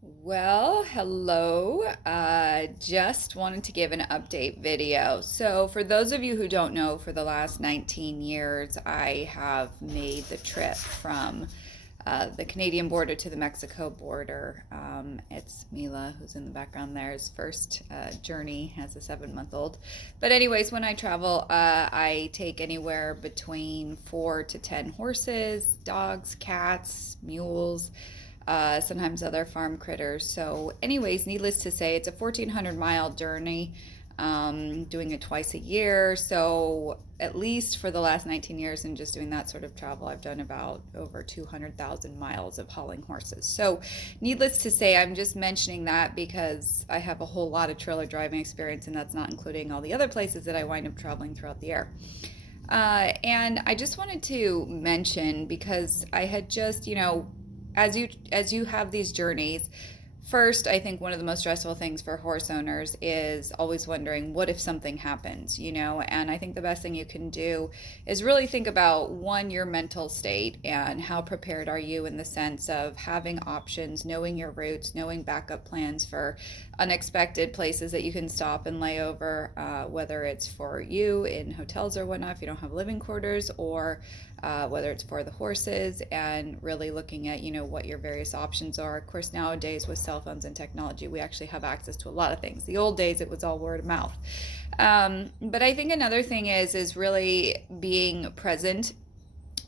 Well, hello. Just wanted to give an update video. So, for those of you who don't know, for the last 19 years, I have made the trip from the Canadian border to the Mexico border. It's Mila, who's in the background there, his first journey as a 7 month old. But, anyways, when I travel, I take anywhere between 4 to 10 horses, dogs, cats, mules, sometimes other farm critters. So, anyways, needless to say, it's a 1,400-mile journey, doing it twice a year. So, at least for the last 19 years, and just doing that sort of travel, I've done about over 200,000 miles of hauling horses. So, needless to say, I'm just mentioning that because I have a whole lot of trailer driving experience, and that's not including all the other places that I wind up traveling throughout the year. And I just wanted to mention because I had just, as you have these journeys, first, I think one of the most stressful things for horse owners is always wondering, what if something happens, And I think the best thing you can do is really think about one, your mental state and how prepared are you in the sense of having options, knowing your routes, knowing backup plans for unexpected places that you can stop and lay over, whether it's for you in hotels or whatnot if you don't have living quarters, or whether it's for the horses, and really looking at what your various options are. Of course, nowadays with cell phones and technology, we actually have access to a lot of things. The old days, it was all word of mouth. But I think another thing is really being present,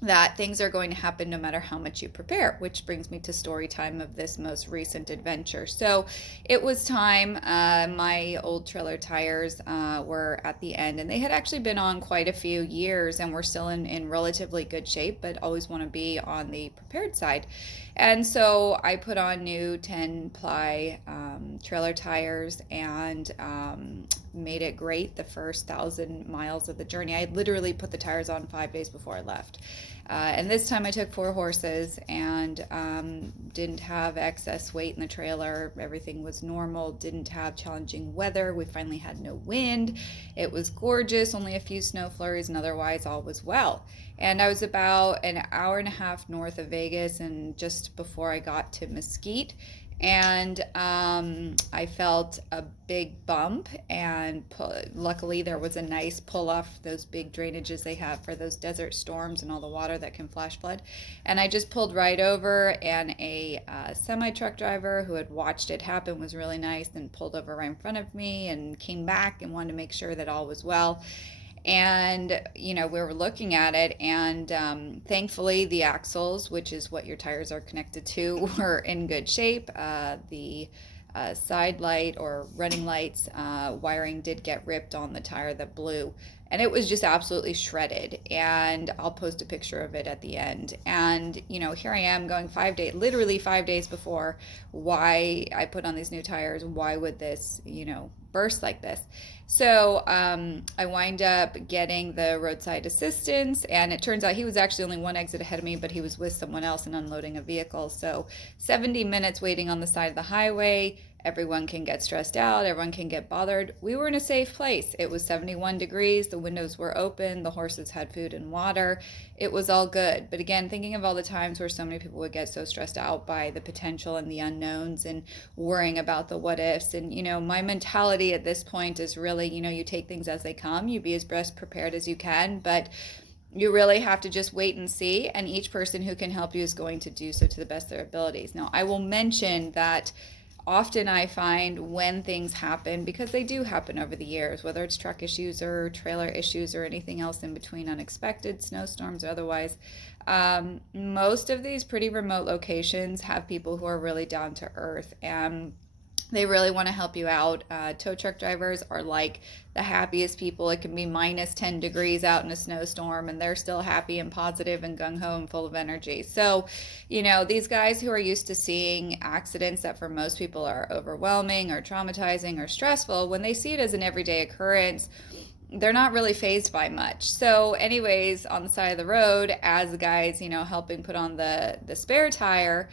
that things are going to happen no matter how much you prepare, which brings me to story time of this most recent adventure. So it was time. My old trailer tires were at the end, and they had actually been on quite a few years and were still in relatively good shape, but always want to be on the prepared side. And so I put on new 10 ply trailer tires and made it great the first 1,000 miles of the journey. I literally put the tires on 5 days before I left. And this time I took 4 horses and didn't have excess weight in the trailer. Everything was normal, didn't have challenging weather. We finally had no wind. It was gorgeous, only a few snow flurries, and otherwise all was well. And I was about an hour and a half north of Vegas and just before I got to Mesquite. And I felt a big bump, and luckily there was a nice pull off those big drainages they have for those desert storms and all the water that can flash flood. And I just pulled right over, and a semi truck driver who had watched it happen was really nice and pulled over right in front of me and came back and wanted to make sure that all was well. And we were looking at it, and thankfully the axles, which is what your tires are connected to, were in good shape. The side light or running lights wiring did get ripped on the tire that blew, and it was just absolutely shredded. And I'll post a picture of it at the end. And here I am going 5 days, literally 5 days before. Why I put on these new tires? Why would this burst like this? So I wind up getting the roadside assistance, and it turns out he was actually only one exit ahead of me, but he was with someone else and unloading a vehicle. So 70 minutes waiting on the side of the highway. Everyone can get stressed out, everyone can get bothered. We were in a safe place. It was 71 degrees, the windows were open, the horses had food and water. It was all good. But again, thinking of all the times where so many people would get so stressed out by the potential and the unknowns and worrying about the what ifs. And my mentality at this point is really, you take things as they come, you be as best prepared as you can, but you really have to just wait and see, and each person who can help you is going to do so to the best of their abilities. Now, I will mention that often I find when things happen, because they do happen over the years, whether it's truck issues or trailer issues or anything else in between, unexpected snowstorms or otherwise, most of these pretty remote locations have people who are really down to earth, and they really want to help you out. Tow truck drivers are like the happiest people. It can be minus 10 degrees out in a snowstorm, and they're still happy and positive and gung ho and full of energy. So, these guys who are used to seeing accidents that for most people are overwhelming or traumatizing or stressful, when they see it as an everyday occurrence, they're not really fazed by much. So, anyways, on the side of the road, as the guys, helping put on the spare tire,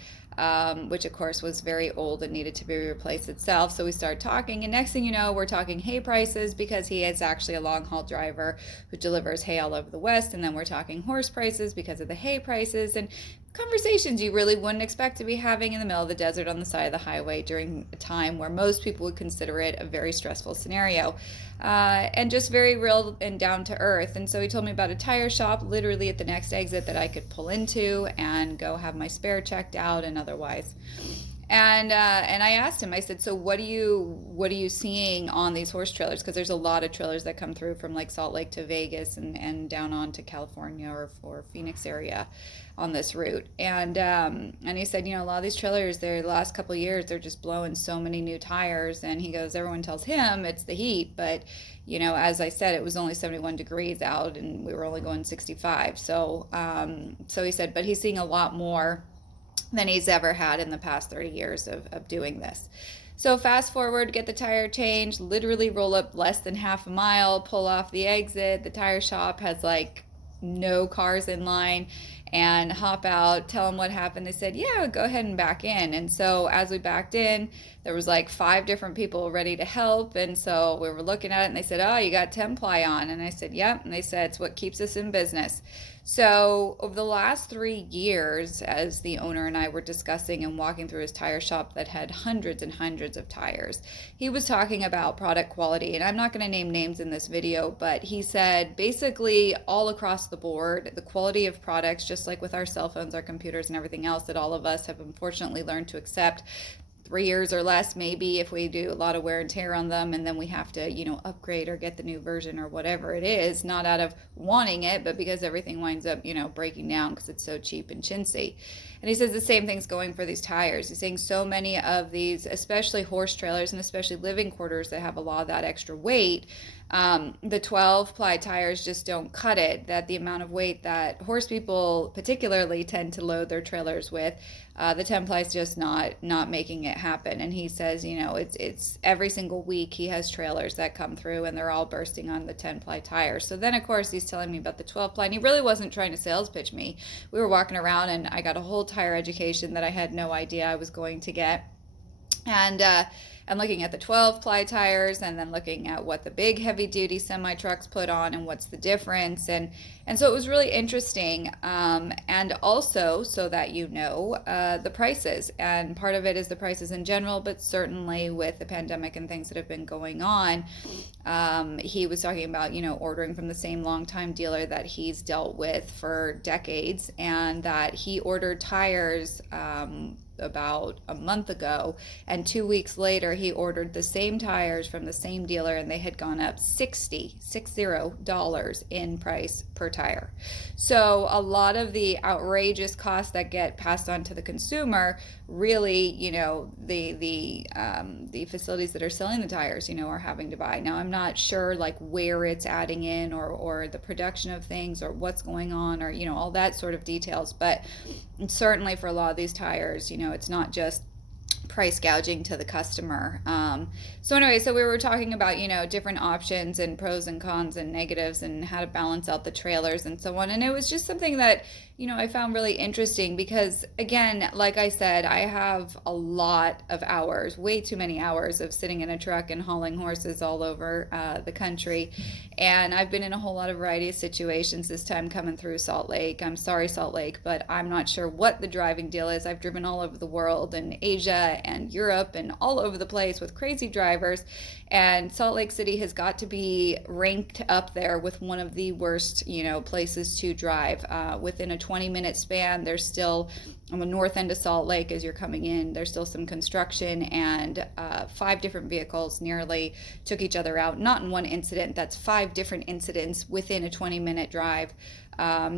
which of course was very old and needed to be replaced itself. So we started talking, and next thing you know, we're talking hay prices because he is actually a long haul driver who delivers hay all over the West. And then we're talking horse prices because of the hay prices. And conversations you really wouldn't expect to be having in the middle of the desert on the side of the highway during a time where most people would consider it a very stressful scenario. And just very real and down to earth. And so he told me about a tire shop literally at the next exit that I could pull into and go have my spare checked out and otherwise. And I asked him. I said, "So what are you seeing on these horse trailers? Because there's a lot of trailers that come through from like Salt Lake to Vegas and down on to California or Phoenix area on this route." And he said, a lot of these trailers, the last couple of years, they're just blowing so many new tires. And he goes, everyone tells him it's the heat, but as I said, it was only 71 degrees out, and we were only going 65. So he said, but he's seeing a lot more than he's ever had in the past 30 years of doing this. So fast forward, get the tire changed, literally roll up less than half a mile, pull off the exit. The tire shop has like no cars in line, and hop out, tell them what happened. They said, yeah, go ahead and back in. And so as we backed in, there was like 5 different people ready to help. And so we were looking at it, and they said, oh, you got 10-ply on. And I said, yep. And they said, it's what keeps us in business. So over the last 3 years, as the owner and I were discussing and walking through his tire shop that had hundreds and hundreds of tires, he was talking about product quality. And I'm not going to name names in this video, but he said basically all across the board, the quality of products, just like with our cell phones, our computers, and everything else that all of us have unfortunately learned to accept, 3 years or less, maybe, if we do a lot of wear and tear on them, and then we have to, upgrade or get the new version or whatever it is, not out of wanting it, but because everything winds up, breaking down because it's so cheap and chintzy. And he says the same thing's going for these tires. He's saying so many of these, especially horse trailers and especially living quarters that have a lot of that extra weight, the 12-ply tires just don't cut it. That the amount of weight that horse people particularly tend to load their trailers with, the 10-ply is just not making it happen. And he says, it's every single week he has trailers that come through, and they're all bursting on the 10-ply tires. So then, of course, he's telling me about the 12-ply, and he really wasn't trying to sales pitch me. We were walking around, and I got a whole tire education that I had no idea I was going to get. And looking at the 12-ply tires, and then looking at what the big heavy-duty semi-trucks put on and what's the difference. And so it was really interesting. And also, so that the prices. And part of it is the prices in general, but certainly with the pandemic and things that have been going on, he was talking about, ordering from the same longtime dealer that he's dealt with for decades, and that he ordered tires about a month ago, and 2 weeks later he ordered the same tires from the same dealer, and they had gone up $60 in price per tire. So a lot of the outrageous costs that get passed on to the consumer, really, the facilities that are selling the tires, are having to buy. Now, I'm not sure like where it's adding in, or the production of things, or what's going on, or all that sort of details, but certainly for a lot of these tires, it's not just price gouging to the customer. So anyway, so we were talking about, different options and pros and cons and negatives, and how to balance out the trailers and so on. And it was just something that, I found really interesting, because again, like I said, I have a lot of hours, way too many hours of sitting in a truck and hauling horses all over the country. And I've been in a whole lot of variety of situations this time coming through Salt Lake. I'm sorry, Salt Lake, but I'm not sure what the driving deal is. I've driven all over the world, and Asia and Europe and all over the place with crazy drivers. And Salt Lake City has got to be ranked up there with one of the worst, places to drive. Within a 20-minute span, there's still, on the north end of Salt Lake as you're coming in, there's still some construction, and 5 different vehicles nearly took each other out. Not in one incident, that's 5 different incidents within a 20-minute drive.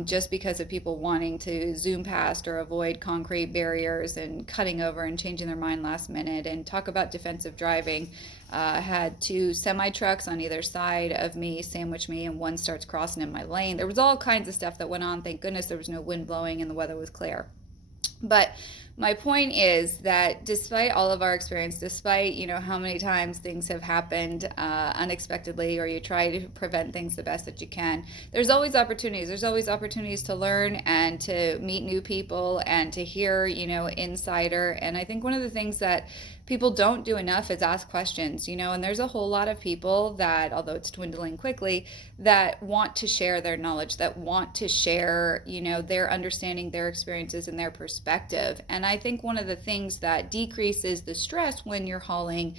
Just because of people wanting to zoom past or avoid concrete barriers and cutting over and changing their mind last minute. And talk about defensive driving. Had 2 semi-trucks on either side of me sandwich me, and one starts crossing in my lane. There was all kinds of stuff that went on. Thank goodness there was no wind blowing and the weather was clear. But my point is that despite all of our experience, despite, how many times things have happened unexpectedly, or you try to prevent things the best that you can, there's always opportunities. There's always opportunities to learn and to meet new people and to hear, insider. And I think one of the things that people don't do enough is ask questions, and there's a whole lot of people that, although it's dwindling quickly, that want to share their knowledge, that want to share, their understanding, their experiences, and their perspective. And I think one of the things that decreases the stress when you're hauling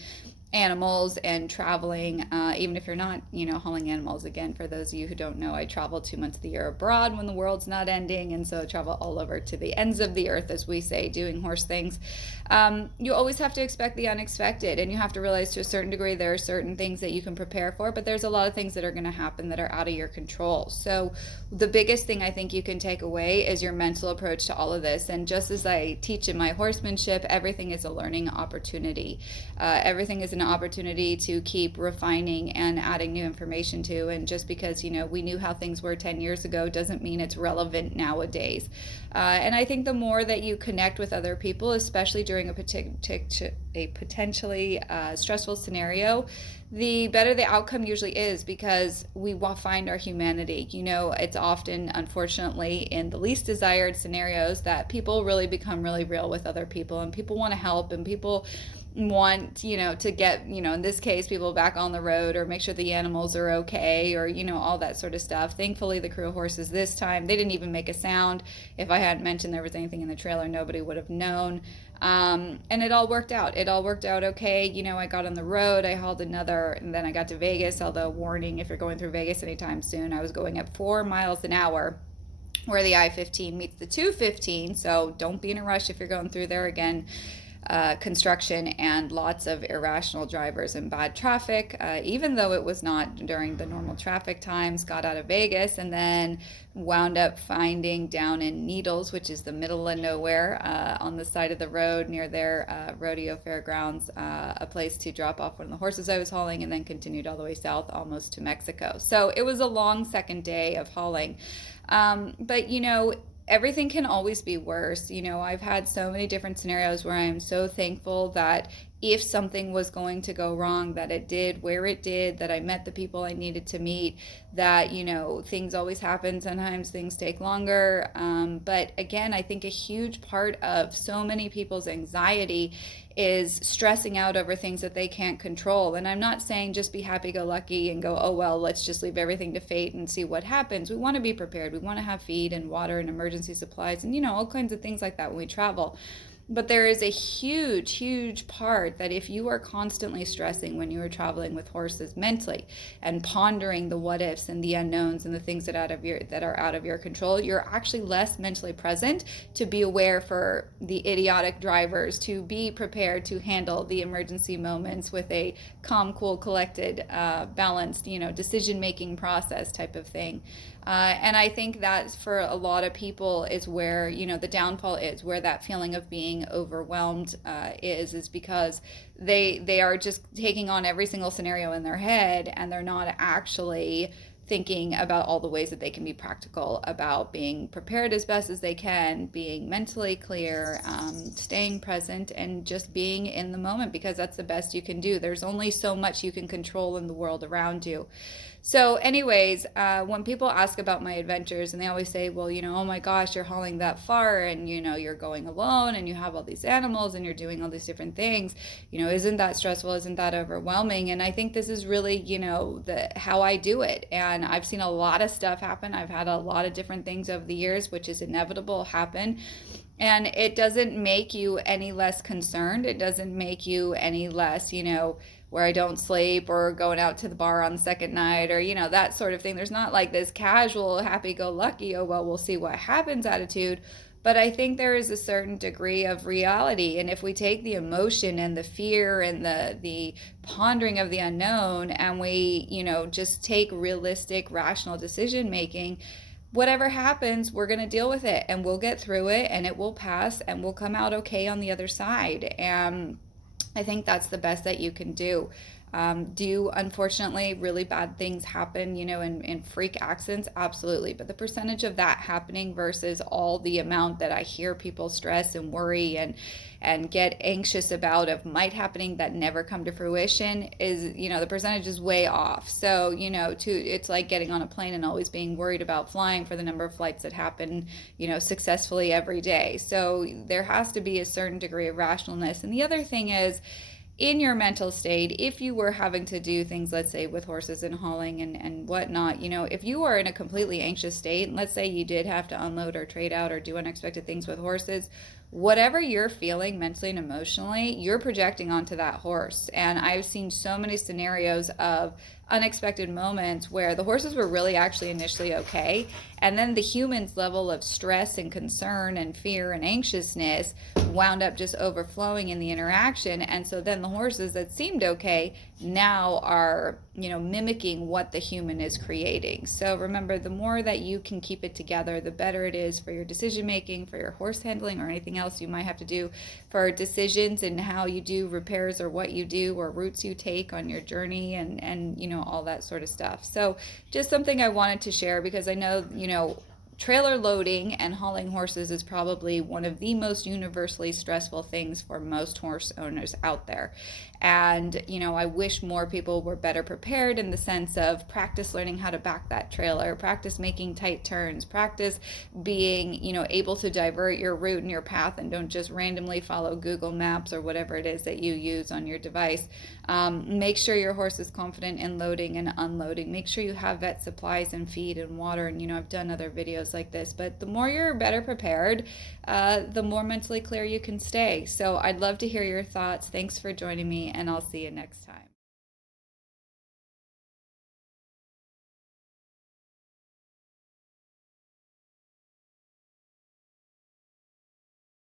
animals and traveling, even if you're not, hauling animals. Again, for those of you who don't know, I travel 2 months of the year abroad when the world's not ending, and so I travel all over to the ends of the earth, as we say, doing horse things. You always have to expect the unexpected, and you have to realize to a certain degree there are certain things that you can prepare for, but there's a lot of things that are going to happen that are out of your control. So the biggest thing I think you can take away is your mental approach to all of this. And just as I teach in my horsemanship, everything is a learning opportunity. Everything is an opportunity to keep refining and adding new information to. And just because, we knew how things were 10 years ago doesn't mean it's relevant nowadays. And I think the more that you connect with other people, especially during a potentially stressful scenario, the better the outcome usually is, because we find our humanity. It's often, unfortunately, in the least desired scenarios that people really become really real with other people, and people want to help, and people want, to get, in this case, people back on the road, or make sure the animals are okay, or, all that sort of stuff. Thankfully, the crew horses this time, they didn't even make a sound. If I hadn't mentioned there was anything in the trailer, nobody would have known. And it all worked out. It all worked out okay. I got on the road, I hauled another, and then I got to Vegas. Although, warning, if you're going through Vegas anytime soon, I was going at 4 miles an hour where the I-15 meets the 215. So don't be in a rush if you're going through there. Again, construction and lots of irrational drivers and bad traffic, even though it was not during the normal traffic times. Got out of Vegas and then wound up finding down in Needles, which is the middle of nowhere, on the side of the road near their rodeo fairgrounds, a place to drop off one of the horses I was hauling, and then continued all the way south almost to Mexico. So it was a long second day of hauling. But everything can always be worse. I've had so many different scenarios where I'm so thankful that if something was going to go wrong, that it did where it did, that I met the people I needed to meet, that, things always happen. Sometimes things take longer. But again, I think a huge part of so many people's anxiety is stressing out over things that they can't control. And I'm not saying just be happy-go-lucky and go, oh, well, let's just leave everything to fate and see what happens. We want to be prepared. We want to have feed and water and emergency supplies and, all kinds of things like that when we travel. But there is a huge, huge part that if you are constantly stressing when you are traveling with horses mentally and pondering the what ifs and the unknowns and the things that are out of your control, you're actually less mentally present to be aware for the idiotic drivers, to be prepared to handle the emergency moments with a calm, cool, collected, balanced, decision-making process type of thing. And I think that for a lot of people is where, the downfall is, where that feeling of being overwhelmed is because they are just taking on every single scenario in their head, and they're not actually thinking about all the ways that they can be practical about being prepared as best as they can, being mentally clear, staying present, and just being in the moment, because that's the best you can do. There's only so much you can control in the world around you. So anyways, when people ask about my adventures, and they always say, well, oh my gosh, you're hauling that far, and you're going alone, and you have all these animals, and you're doing all these different things, isn't that stressful? Isn't that overwhelming? And I think this is really, how I do it. And I've seen a lot of stuff happen. I've had a lot of different things over the years, which is inevitable, happen. And it doesn't make you any less concerned. It doesn't make you any less, where I don't sleep, or going out to the bar on the second night, or, that sort of thing. There's not like this casual, happy-go-lucky, oh, well, we'll see what happens attitude. But I think there is a certain degree of reality. And if we take the emotion and the fear and the pondering of the unknown, and we, just take realistic, rational decision making, whatever happens, we're going to deal with it, and we'll get through it, and it will pass, and we'll come out okay on the other side. And I think that's the best that you can do. Do unfortunately really bad things happen, in freak accidents? Absolutely. But the percentage of that happening versus all the amount that I hear people stress and worry and get anxious about of might happening that never come to fruition is, the percentage is way off. So, it's like getting on a plane and always being worried about flying for the number of flights that happen, successfully every day. So there has to be a certain degree of rationalness. And the other thing is, in your mental state, if you were having to do things, let's say with horses and hauling and whatnot, if you are in a completely anxious state, and let's say you did have to unload or trade out or do unexpected things with horses, whatever you're feeling mentally and emotionally, you're projecting onto that horse. And I've seen so many scenarios of unexpected moments where the horses were really actually initially okay. And then the human's level of stress and concern and fear and anxiousness wound up just overflowing in the interaction. And so then the horses that seemed okay now are, mimicking what the human is creating. So remember, the more that you can keep it together, the better it is for your decision making, for your horse handling, or anything else you might have to do for decisions and how you do repairs or what you do or routes you take on your journey and all that sort of stuff. So just something I wanted to share because I know, trailer loading and hauling horses is probably one of the most universally stressful things for most horse owners out there. And, I wish more people were better prepared in the sense of practice learning how to back that trailer, practice making tight turns, practice being, able to divert your route and your path and don't just randomly follow Google Maps or whatever it is that you use on your device. Make sure your horse is confident in loading and unloading. Make sure you have vet supplies and feed and water. And, I've done other videos like this, but the more you're better prepared, the more mentally clear you can stay. So I'd love to hear your thoughts. Thanks for joining me, and I'll see you next time.